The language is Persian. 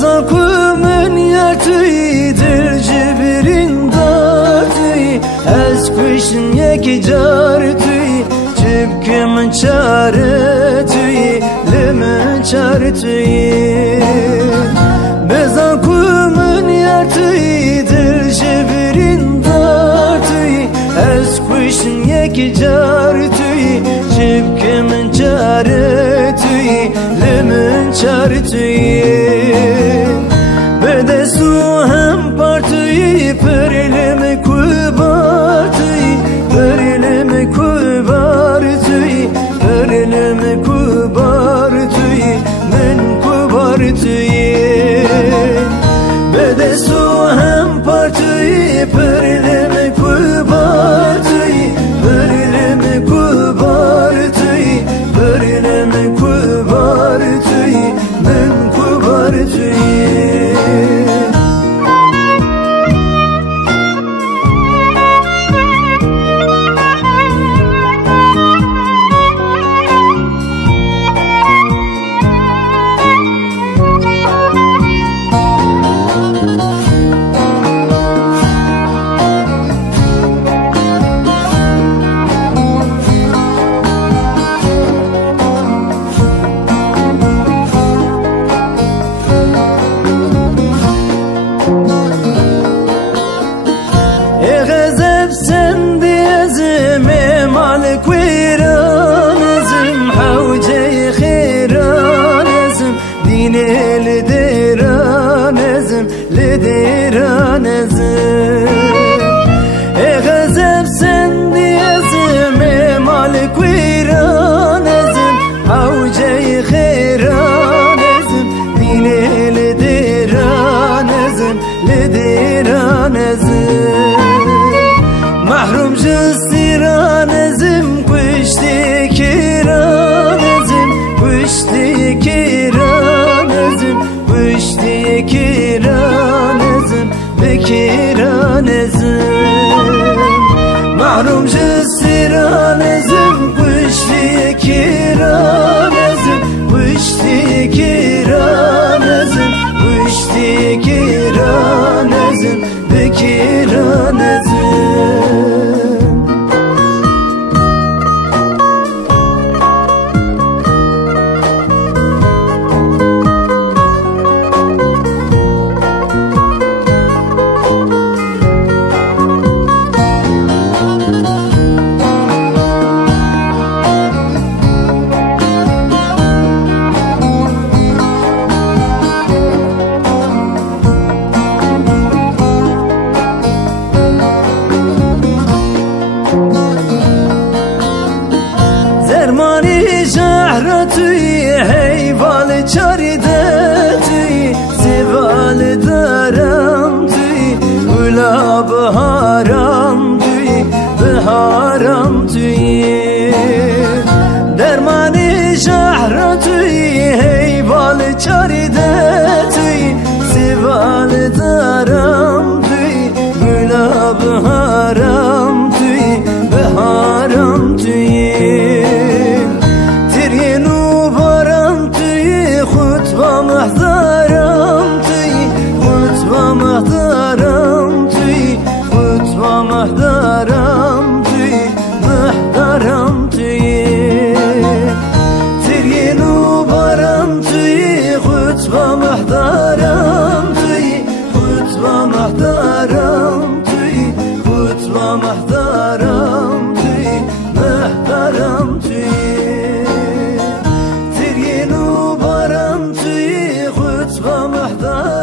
Zakumun yertüydür cibirin dartüy Ez kuşun yeki cartüy Çıpkımın çartüy Limın çartüy Bezakumun yertüydür cibirin dartüy Ez kuşun yeki cartüy Çıpkımın çartüy Limın çartüy Bede su hem partüy Perlemi kubartüy Perlemi kubartüy Perlemi kubartüy Men kubartüy Bede su hem partüy Perlemi kubartüy Perlemi kubartüy Perlemi kubartüy Men kubartüy لديرانزم غزب سنديزم مالك ويرانزم حوجي خيرانزم ديني لديرانزم لديرانزم محروم جسيرانزم كشتي كيرانزم كشتي كيرانزم كشتي كيرانزم بكيرانزم محروم جسيرانزم كشتي كيرانزم كشتي كيرانزم كشتي كيرانزم بكيرانزم شهرتي هيفال چاردتي سوال دارمتي ولا بهارمتي بهارمتي درماني شهرتي هيفال چاردتي سوال دارمتي ولا بهارمتي بهارمتي محضرمتي خطبة محضرمتي خطبة محضرمتي محضرمتي ترين وبرمتي خطبة محضرمتي خطبة محضرمتي خطبة محضرمتي محضرمتي ترين وبرمتي خطبة محضرم